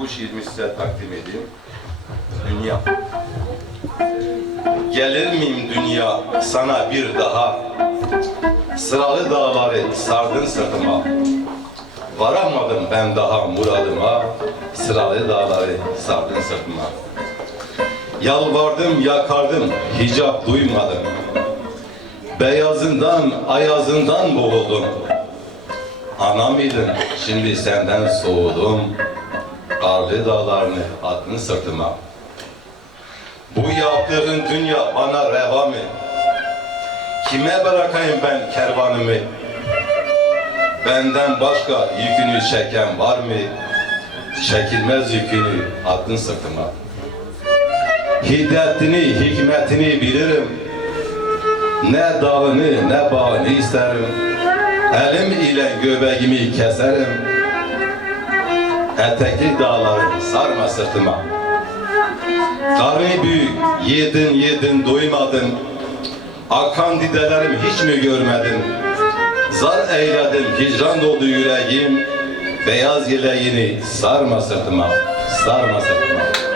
bu şiirimi size takdim edeyim. Dünya. Gelir miyim dünya sana bir daha? Sıralı dağları sardın sırtıma. Varamadım ben daha muradıma. Sıralı dağları sardın sırtıma. Yalvardım yakardım hicap duymadım. Beyazından ayazından boğuldum. Ana mıydın şimdi senden soğudum. Karlı dağlarını attın sırtıma. Bu yaptığın dünya bana reva mı? Kime bırakayım ben kervanımı? Benden başka yükünü çeken var mı? Çekilmez yükünü attın sırtıma. Hiddetini, hikmetini bilirim. Ne dağını ne bağını isterim. Elim ile göbeğimi keserim. Etekli dağları sarma sırtıma. Karnı büyük, yedin yedin doymadın. Akan didelerim hiç mi görmedin? Zar eyledim, hicran doldu yüreğim. Beyaz yeleğini sarma sırtıma, sarma sırtıma.